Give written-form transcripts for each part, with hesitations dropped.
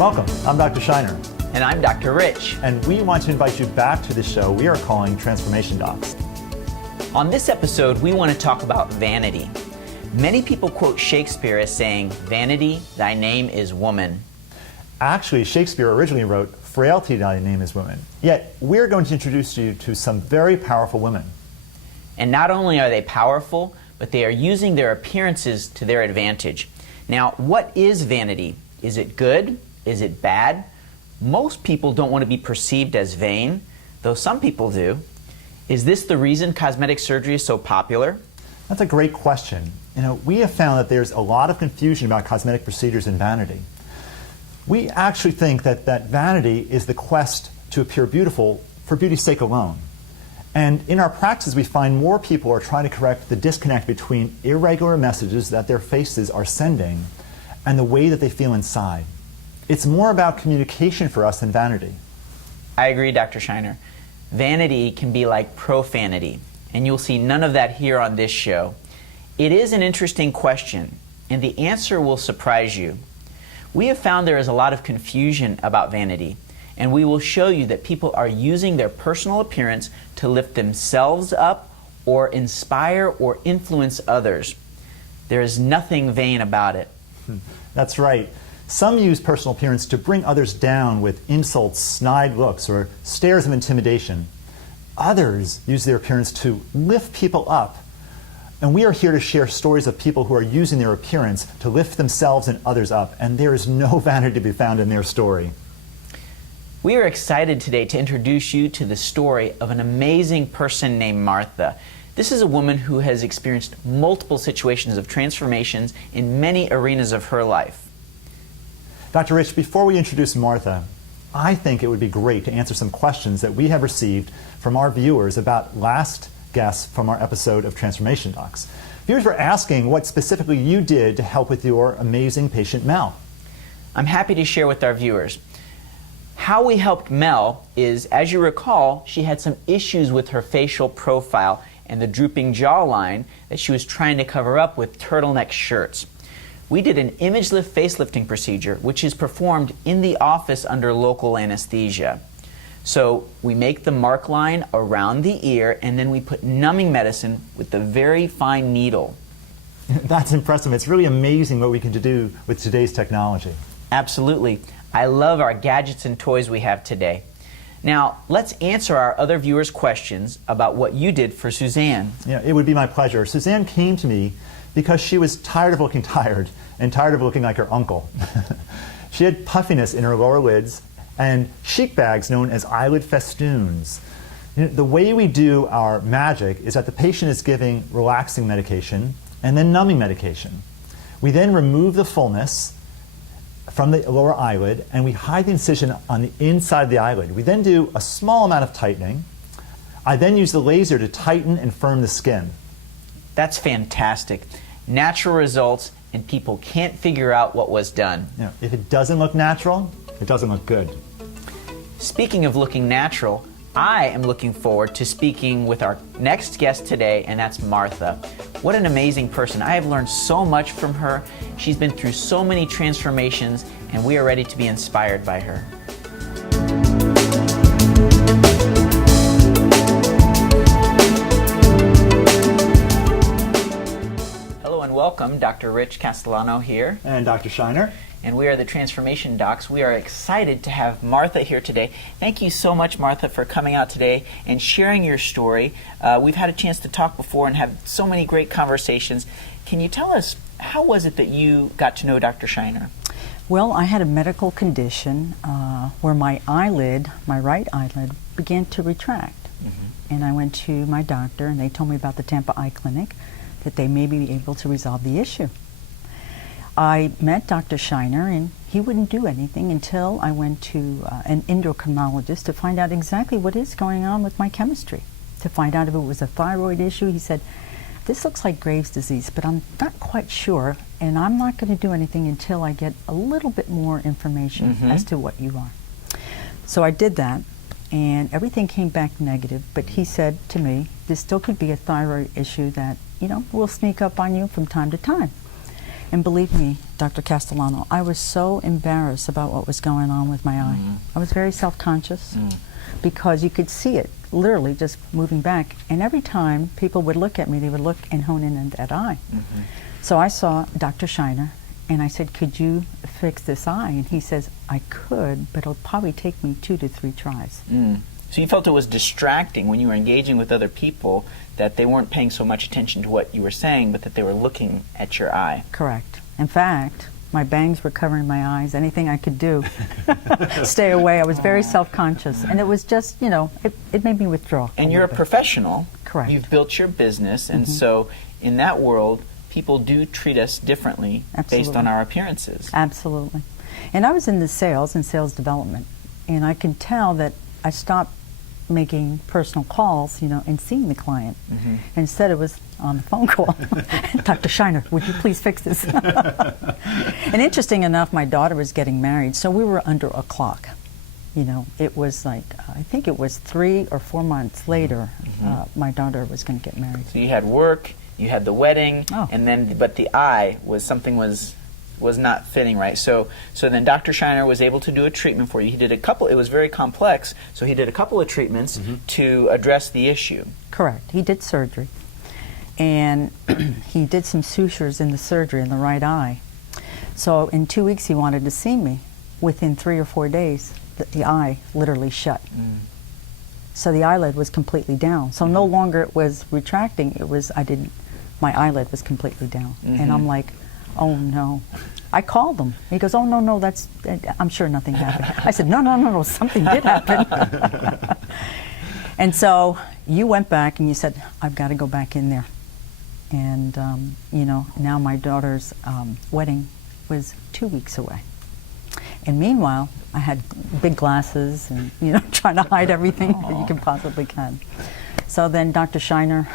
Welcome, I'm Dr. Shiner. And I'm Dr. Rich. And we want to invite you back to the show we are calling Transformation Docs. On this episode, we want to talk about vanity. Many people quote Shakespeare as saying, "Vanity, thy name is woman." Actually, Shakespeare originally wrote, "Frailty, thy name is woman." Yet, we're going to introduce you to some very powerful women. And not only are they powerful, but they are using their appearances to their advantage. Now, what is vanity? Is it good? Is it bad? Most people don't want to be perceived as vain, though some people do. Is this the reason cosmetic surgery is so popular? That's a great question. We have found that there's a lot of confusion about cosmetic procedures and vanity. We actually think that vanity is the quest to appear beautiful for beauty's sake alone. And in our practice, we find more people are trying to correct the disconnect between irregular messages that their faces are sending and the way that they feel inside. It's more about communication for us than vanity. I agree, Dr. Shiner. Vanity can be like profanity, and you'll see none of that here on this show. It is an interesting question, and the answer will surprise you. We have found there is a lot of confusion about vanity, and we will show you that people are using their personal appearance to lift themselves up or inspire or influence others. There is nothing vain about it. That's right. Some use personal appearance to bring others down with insults, snide looks, or stares of intimidation. Others use their appearance to lift people up. And we are here to share stories of people who are using their appearance to lift themselves and others up, and there is no vanity to be found in their story. We are excited today to introduce you to the story of an amazing person named Martha. This is a woman who has experienced multiple situations of transformations in many arenas of her life. Dr. Rich, before we introduce Martha, I think it would be great to answer some questions that we have received from our viewers about last guests from our episode of Transformation Docs. Viewers were asking what specifically you did to help with your amazing patient Mel. I'm happy to share with our viewers. How we helped Mel is, as you recall, she had some issues with her facial profile and the drooping jawline that she was trying to cover up with turtleneck shirts. We did an image lift facelifting procedure, which is performed in the office under local anesthesia. So we make the mark line around the ear, and then we put numbing medicine with a very fine needle. That's impressive. It's really amazing what we can do with today's technology. Absolutely. I love our gadgets and toys we have today. Now, let's answer our other viewers' questions about what you did for Suzanne. Yeah, it would be my pleasure. Suzanne came to me because she was tired of looking tired and tired of looking like her uncle. She had puffiness in her lower lids and cheek bags known as eyelid festoons. The way we do our magic is that the patient is giving relaxing medication and then numbing medication. We then remove the fullness from the lower eyelid and we hide the incision on the inside of the eyelid. We then do a small amount of tightening. I then use the laser to tighten and firm the skin. That's fantastic. Natural results, and people can't figure out what was done. If it doesn't look natural, it doesn't look good. Speaking of looking natural, I am looking forward to speaking with our next guest today, and that's Martha. What an amazing person. I have learned so much from her. She's been through so many transformations, and we are ready to be inspired by her. Welcome, Dr. Rich Castellano here. And Dr. Shiner. And we are the Transformation Docs. We are excited to have Martha here today. Thank you so much, Martha, for coming out today and sharing your story. We've had a chance to talk before and have so many great conversations. Can you tell us, how was it that you got to know Dr. Shiner? Well, I had a medical condition where my eyelid, my right eyelid, began to retract. And I went to my doctor and they told me about the Tampa Eye Clinic, that they may be able to resolve the issue. I met Dr. Shiner and he wouldn't do anything until I went to an endocrinologist to find out exactly what is going on with my chemistry, to find out if it was a thyroid issue. He said, "This looks like Graves' disease, but I'm not quite sure, and I'm not going to do anything until I get a little bit more information as to what you are." So I did that, and everything came back negative, but he said to me, this still could be a thyroid issue that, will sneak up on you from time to time. And believe me, Dr. Castellano, I was so embarrassed about what was going on with my eye. I was very self-conscious because you could see it literally just moving back. And every time people would look at me, they would look and hone in on that eye. So I saw Dr. Shiner, and I said, could you fix this eye? And he says, I could, but it'll probably take me 2 to 3 tries. So you felt it was distracting when you were engaging with other people, that they weren't paying so much attention to what you were saying, but that they were looking at your eye. Correct. In fact, my bangs were covering my eyes. Anything I could do, stay away. I was very self-conscious. And it was just, you know, it made me withdraw. And you're a professional. Correct. You've built your business, and so in that world, people do treat us differently based Absolutely. on our appearances. Absolutely. And I was in the sales and sales development. And I could tell that I stopped making personal calls, you know, and seeing the client. Instead, it was on the phone call. Dr. Shiner, would you please fix this? And interesting enough, my daughter was getting married, so we were under a clock. You know, it was like, I think it was 3 or 4 months later, my daughter was going to get married. So you had work, you had the wedding, Oh. and then, but the eye was something was not fitting right. So then Dr. Shiner was able to do a treatment for you. He did a couple, it was very complex, so he did a couple of treatments to address the issue. Correct. He did surgery. And he did some sutures in the surgery in the right eye. So in 2 weeks he wanted to see me. Within 3 or 4 days, the eye literally shut. So the eyelid was completely down. So no longer it was retracting, it was, my eyelid was completely down. And I'm like, oh no. I called him. He goes, oh no, I'm sure nothing happened. I said, no, something did happen. And so you went back and you said, I've got to go back in there. And, you know, now my daughter's wedding was 2 weeks away. And meanwhile, I had big glasses and, you know, trying to hide everything that you can possibly can. So then Dr. Shiner,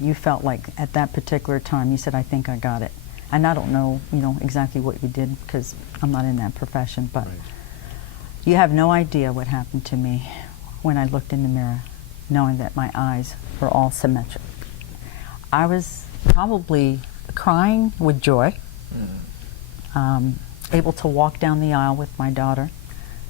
you felt like at that particular time, you said, I think I got it. And I don't know, you know, exactly what you did because I'm not in that profession, but you have no idea what happened to me when I looked in the mirror, knowing that my eyes were all symmetric. I was probably crying with joy, able to walk down the aisle with my daughter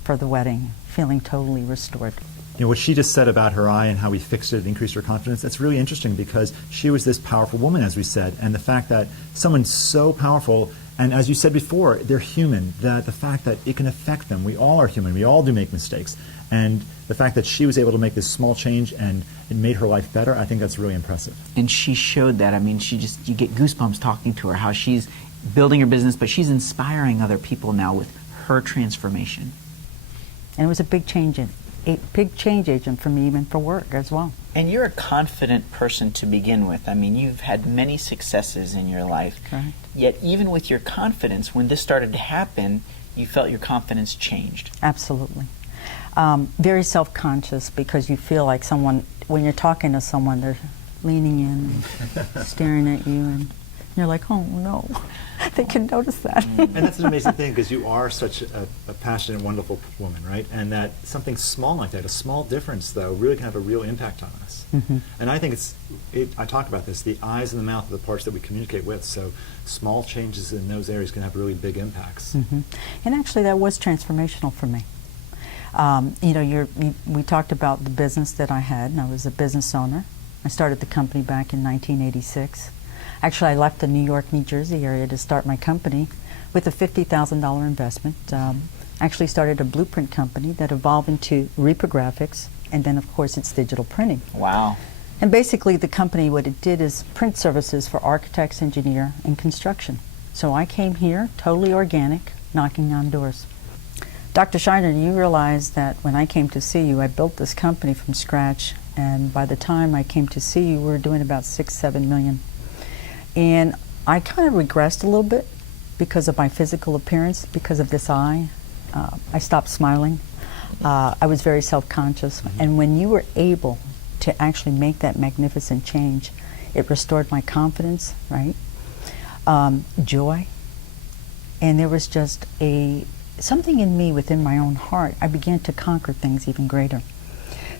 for the wedding, feeling totally restored. You know, what she just said about her eye and how we fixed it, increased her confidence, that's really interesting because she was this powerful woman, as we said, and the fact that someone so powerful, and as you said before, they're human, that the fact that it can affect them, we all are human, we all do make mistakes, and the fact that she was able to make this small change and it made her life better, I think that's really impressive. And she showed that. I mean, you get goosebumps talking to her, how she's building her business, but she's inspiring other people now with her transformation. And it was a big change agent for me, even for work as well. And you're a confident person to begin with. I mean, you've had many successes in your life. Correct. Yet even with your confidence, when this started to happen, you felt your confidence changed. Absolutely. Very self-conscious because you feel like someone, when you're talking to someone, they're leaning in and staring at you, and you're like, oh no, they can notice that. And that's an amazing thing because you are such a passionate, wonderful woman, right? And that something small like that, a small difference though, really can have a real impact on us. And I think I talk about this, the eyes and the mouth are the parts that we communicate with, so small changes in those areas can have really big impacts. And actually that was transformational for me. You know, we talked about the business that I had, and I was a business owner. I started the company back in 1986. Actually, I left the New York, New Jersey area to start my company with a $50,000 investment. Actually started a blueprint company that evolved into reprographics, and then of course it's digital printing. Wow. And basically the company, what it did is print services for architects, engineer, and construction. So I came here, totally organic, knocking on doors. Dr. Shiner, you realize that when I came to see you, I built this company from scratch, and by the time I came to see you, we were doing about 6-7 million. And I kind of regressed a little bit because of my physical appearance, because of this eye. I stopped smiling. I was very self-conscious. And when you were able to actually make that magnificent change, it restored my confidence, right? Joy. And there was just something in me within my own heart. I began to conquer things even greater.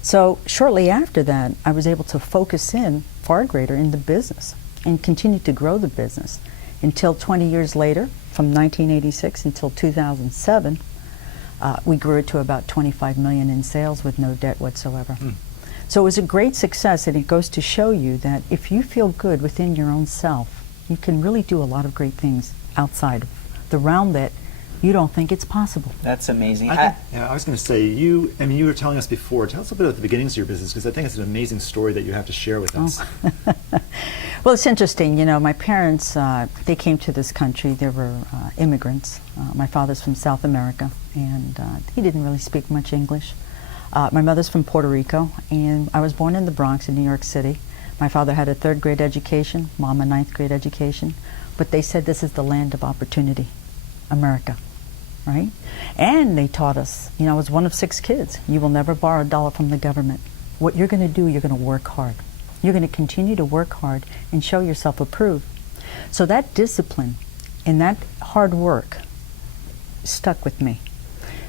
So shortly after that, I was able to focus in far greater in the business and continue to grow the business. until 20 years later, from 1986 until 2007, we grew it to about 25 million in sales with no debt whatsoever. So it was a great success, and it goes to show you that if you feel good within your own self, you can really do a lot of great things outside of the realm that you don't think it's possible. That's amazing. I was going to say, you were telling us before, tell us a bit about the beginnings of your business, because I think it's an amazing story that you have to share with us. Well, it's interesting. You know, my parents, they came to this country. They were immigrants. My father's from South America, and he didn't really speak much English. My mother's from Puerto Rico, and I was born in the Bronx in New York City. My father had a 3rd grade education, mom a 9th grade education, but they said this is the land of opportunity, America, right? And they taught us, you know, I was one of 6 kids. You will never borrow a dollar from the government. What you're going to do, you're going to work hard. You're going to continue to work hard and show yourself approved. So that discipline and that hard work stuck with me.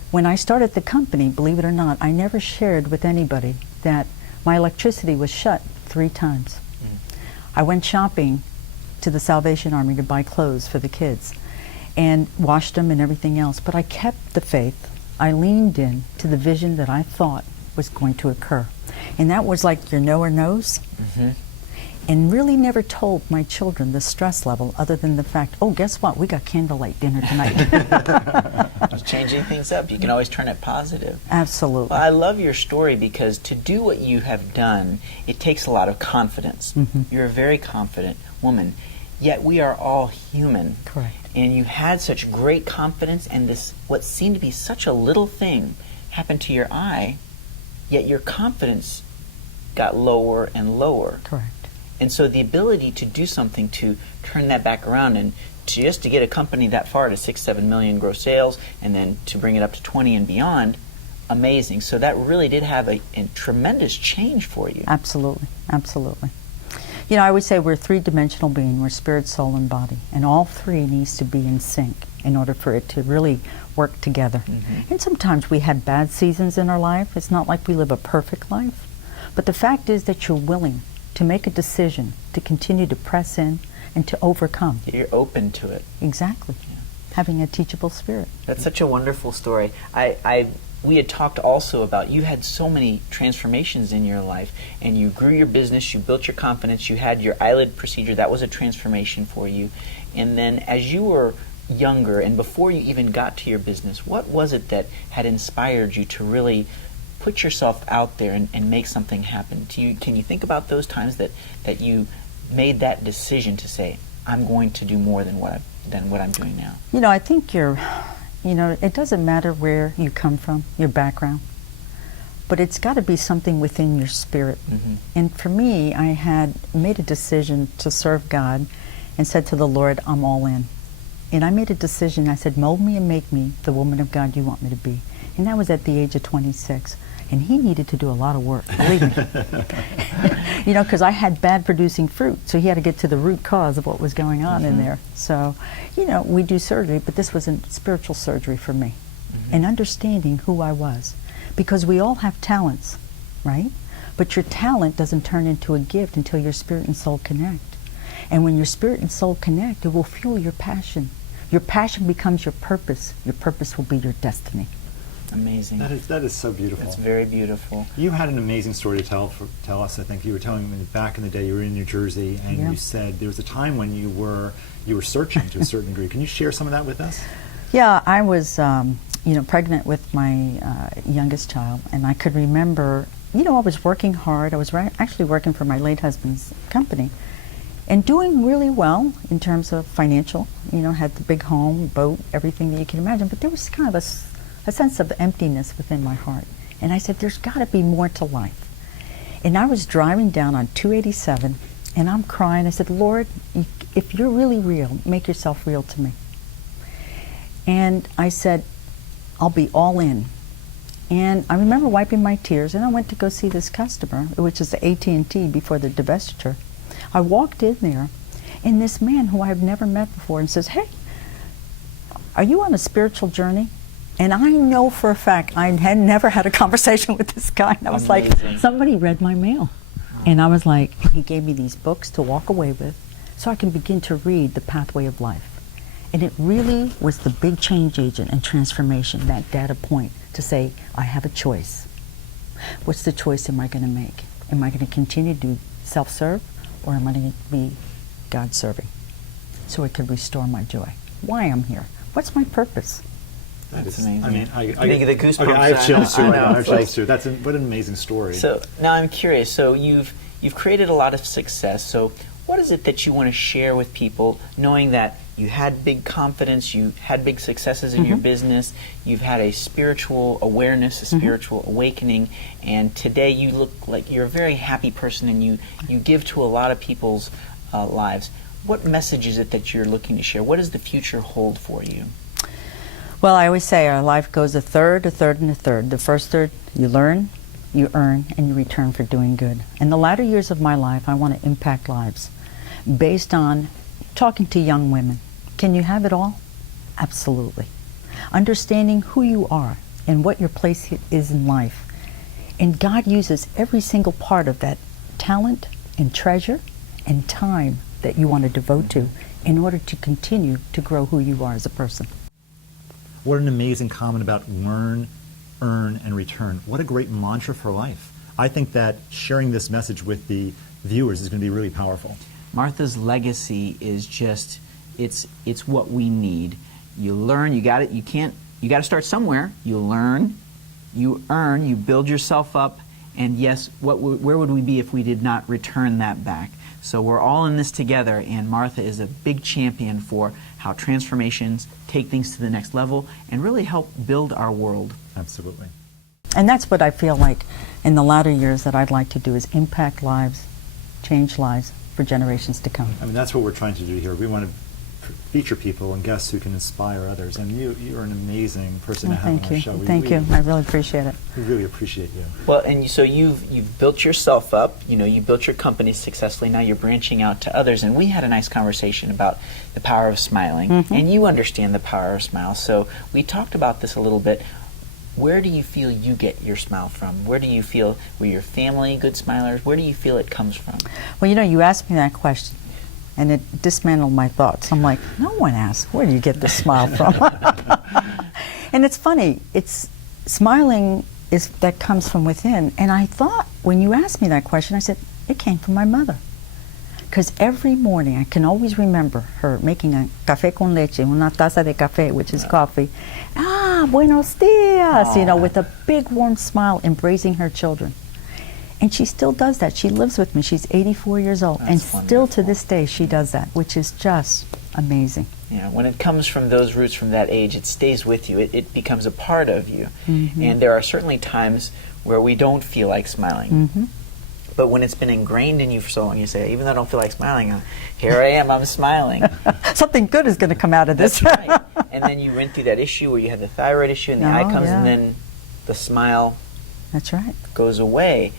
When I started the company, believe it or not, I never shared with anybody that my electricity was shut 3 times. I went shopping to the Salvation Army to buy clothes for the kids and washed them and everything else, but I kept the faith. I leaned in to the vision that I thought was going to occur. And that was like your knower knows. And really never told my children the stress level other than the fact, oh, guess what? We got candlelight dinner tonight. Just changing things up. You can always turn it positive. Absolutely. Well, I love your story because to do what you have done, it takes a lot of confidence. You're a very confident woman, yet we are all human. Correct. And you had such great confidence, and this, what seemed to be such a little thing, happened to your eye, yet your confidence got lower and lower. Correct. And so the ability to do something to turn that back around and to just to get a company that far to 6-7 million gross sales and then to bring it up to 20 and beyond, amazing. So that really did have a tremendous change for you. Absolutely. Absolutely. You know, I would say we're a 3-dimensional being. We're spirit, soul, and body. And all 3 needs to be in sync in order for it to really work together. And sometimes we had bad seasons in our life. It's not like we live a perfect life. But the fact is that you're willing to make a decision to continue to press in and to overcome. You're open to it. Exactly. Having a teachable spirit. That's such a wonderful story. We had talked also about you had so many transformations in your life, and you grew your business, you built your confidence, you had your eyelid procedure, that was a transformation for you. And then as you were younger and before you even got to your business, what was it that had inspired you to really put yourself out there and make something happen? Can you think about those times that you made that decision to say, I'm going to do more than what I'm doing now? You know, I think it doesn't matter where you come from, your background, but it's got to be something within your spirit. And for me, I had made a decision to serve God and said to the Lord, I'm all in. And I made a decision. I said, mold me and make me the woman of God you want me to be. And that was at the age of 26. And he needed to do a lot of work, believe me. You know, because I had bad producing fruit, so he had to get to the root cause of what was going on in there. So, you know, we do surgery, but this was a spiritual surgery for me. And understanding who I was. Because we all have talents, right? But your talent doesn't turn into a gift until your spirit and soul connect. And when your spirit and soul connect, it will fuel your passion. Your passion becomes your purpose. Your purpose will be your destiny. Amazing. That is so beautiful. It's very beautiful. You had an amazing story to tell us. I think you were telling me back in the day you were in New Jersey, and you said there was a time when you were searching to a certain degree. Can you share some of that with us? Yeah, I was pregnant with my youngest child, and I could remember, I was working hard. I was actually working for my late husband's company and doing really well in terms of financial. Had the big home, boat, everything that you can imagine, but there was kind of a sense of emptiness within my heart. And I said, there's got to be more to life. And I was driving down on 287, and I'm crying. I said, Lord, if you're really real, make yourself real to me. And I said, I'll be all in. And I remember wiping my tears, and I went to go see this customer, which is the AT&T before the divestiture. I walked in there, and this man who I've never met before, and says, hey, are you on a spiritual journey? And I know for a fact I had never had a conversation with this guy. And I was like, somebody read my mail. And I was like, he gave me these books to walk away with so I can begin to read the pathway of life. And it really was the big change agent and transformation, that data point to say, I have a choice. What's the choice am I going to make? Am I going to continue to do self-serve, or am I going to be God-serving? So it could restore my joy. Why I'm here. What's my purpose? That's amazing. I mean, I You get the goosebumps. Okay, I have chills too. I know, I have it's chills like- too. What an amazing story. So now I'm curious. So you've created a lot of success. So what is it that you want to share with people, knowing that you had big confidence, you had big successes in your business, you've had a spiritual awareness, a spiritual awakening, and today you look like you're a very happy person, and you give to a lot of people's lives. What message is it that you're looking to share? What does the future hold for you? Well, I always say our life goes a third, and a third. The first third, you learn, you earn, and you return for doing good. In the latter years of my life, I want to impact lives based on talking to young women. Can you have it all? Absolutely. Understanding who you are and what your place is in life. And God uses every single part of that talent and treasure and time that you want to devote to in order to continue to grow who you are as a person. What an amazing comment about learn, earn, and return. What a great mantra for life. I think that sharing this message with the viewers is going to be really powerful. Martha's legacy is just, it's what we need. You learn, you got to start somewhere. You learn, you earn, you build yourself up, and yes, where would we be if we did not return that back? So we're all in this together, and Martha is a big champion for how transformations take things to the next level and really help build our world. Absolutely. And that's what I feel like in the latter years that I'd like to do, is impact lives, change lives for generations to come. I mean, that's what we're trying to do here. We want to feature people and guests who can inspire others. And you're an amazing person to have on our show. Thank you. I really appreciate it. We really appreciate you. Well, and so you've built yourself up. You built your company successfully. Now you're branching out to others. And we had a nice conversation about the power of smiling. And you understand the power of smile. So we talked about this a little bit. Where do you feel you get your smile from? Where do you feel, were your family good smilers? Where do you feel it comes from? Well, you asked me that question, and it dismantled my thoughts. I'm like, no one asks, where do you get this smile from? And it's funny, smiling that comes from within. And I thought, when you asked me that question, I said, it came from my mother. Because every morning, I can always remember her making a café con leche, una taza de café, which is coffee. Buenos dias, with a big warm smile, embracing her children. And she still does that. She lives with me. She's 84 years old. That's and still wonderful. to this day, she does that, which is just amazing. Yeah, when it comes from those roots from that age, it stays with you. It becomes a part of you. And there are certainly times where we don't feel like smiling. But when it's been ingrained in you for so long, you say, even though I don't feel like smiling, here I am, I'm smiling. Something good is going to come out of this. That's right. And then you went through that issue where you had the thyroid issue and the eye comes, and then the smile That's right. goes away.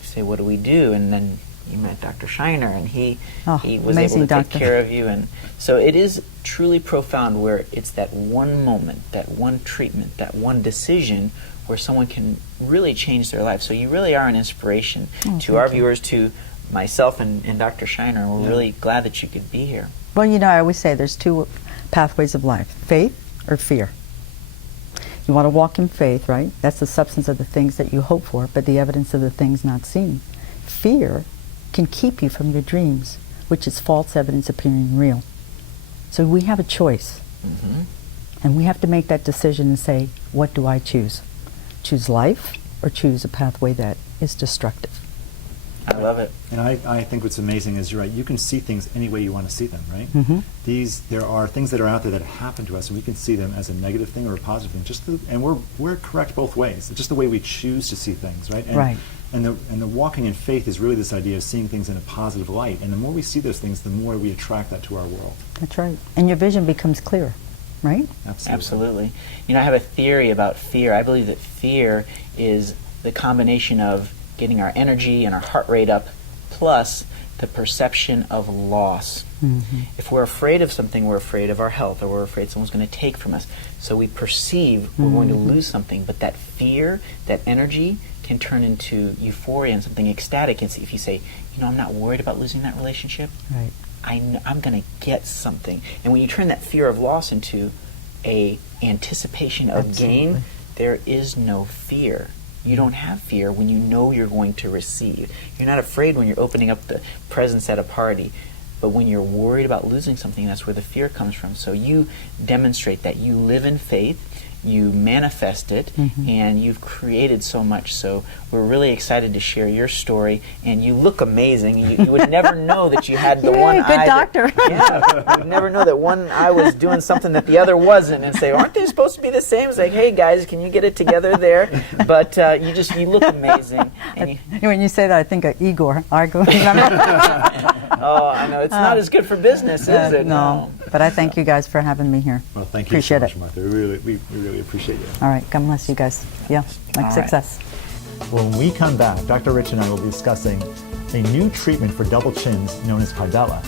You say, what do we do? And then you met Dr. Shiner, and he was able amazing to doctor. take care of you. And so it is truly profound, where it's that one moment, that one treatment, that one decision where someone can really change their life. So you really are an inspiration to our viewers, to myself and Dr. Shiner. We're really glad that you could be here. Well, I always say there's two pathways of life, faith or fear. You want to walk in faith, right? That's the substance of the things that you hope for, but the evidence of the things not seen. Fear can keep you from your dreams, which is false evidence appearing real. So we have a choice. And we have to make that decision and say, what do I choose? Choose life or choose a pathway that is destructive? I love it. And I think what's amazing is, you're right, you can see things any way you want to see them, right? There are things that are out there that happen to us, and we can see them as a negative thing or a positive thing. And we're correct both ways. It's just the way we choose to see things, right? And the walking in faith is really this idea of seeing things in a positive light. And the more we see those things, the more we attract that to our world. That's right. And your vision becomes clearer, right? Absolutely. I have a theory about fear. I believe that fear is the combination of getting our energy and our heart rate up, plus the perception of loss. If we're afraid of something, we're afraid of our health, or we're afraid someone's going to take from us. So we perceive we're going to lose something, but that fear, that energy, can turn into euphoria and something ecstatic. And if you say, I'm not worried about losing that relationship, Right. I'm going to get something. And when you turn that fear of loss into a anticipation of gain, there is no fear. You don't have fear when you know you're going to receive. You're not afraid when you're opening up the presents at a party. But when you're worried about losing something, that's where the fear comes from. So you demonstrate that you live in faith, you manifest it, and you've created so much. So we're really excited to share your story. And you look amazing. You would never know that you had the one eye. Good doctor. Yeah, you'd never know that one eye was doing something that the other wasn't, and say, aren't they supposed to be the same? It's like, hey guys, can you get it together there? But you look amazing. And When you say that, I think of Igor. Remember? oh, I know. It's not as good for business, is it? No. But I thank you guys for having me here. Well, thank you Appreciate so much, it. Martha. We really appreciate you. All right. God bless you guys. Yeah. All right. Success. When we come back, Dr. Rich and I will be discussing a new treatment for double chins known as Kybella.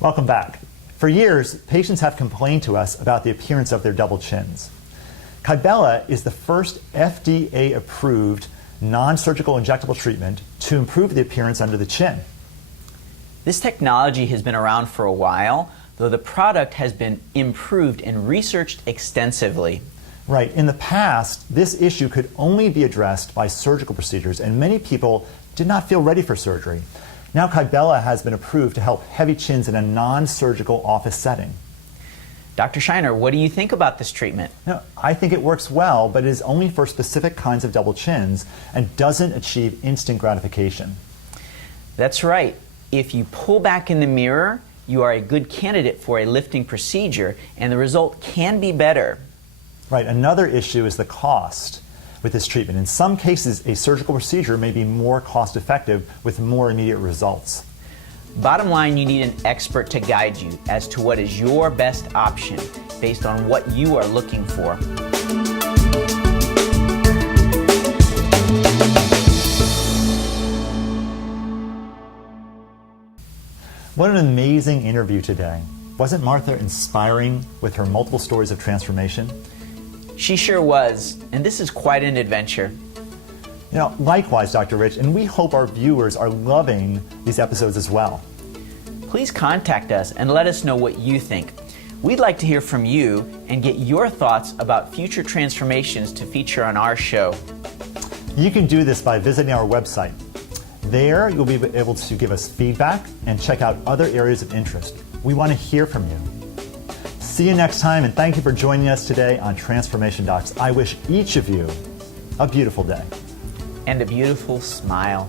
Welcome back. For years, patients have complained to us about the appearance of their double chins. Kybella is the first FDA-approved non-surgical injectable treatment to improve the appearance under the chin. This technology has been around for a while, though the product has been improved and researched extensively. Right. In the past, this issue could only be addressed by surgical procedures, and many people did not feel ready for surgery. Now Kybella has been approved to help heavy chins in a non-surgical office setting. Dr. Shiner, what do you think about this treatment? Now, I think it works well, but it is only for specific kinds of double chins and doesn't achieve instant gratification. That's right. If you pull back in the mirror, you are a good candidate for a lifting procedure, and the result can be better. Right. Another issue is the cost with this treatment. In some cases, a surgical procedure may be more cost-effective with more immediate results. Bottom line, you need an expert to guide you as to what is your best option based on what you are looking for. What an amazing interview today. Wasn't Martha inspiring with her multiple stories of transformation? She sure was, and this is quite an adventure. You know, likewise, Dr. Rich, and we hope our viewers are loving these episodes as well. Please contact us and let us know what you think. We'd like to hear from you and get your thoughts about future transformations to feature on our show. You can do this by visiting our website. There, you'll be able to give us feedback and check out other areas of interest. We want to hear from you. See you next time, and thank you for joining us today on Transformation Docs. I wish each of you a beautiful day. And a beautiful smile.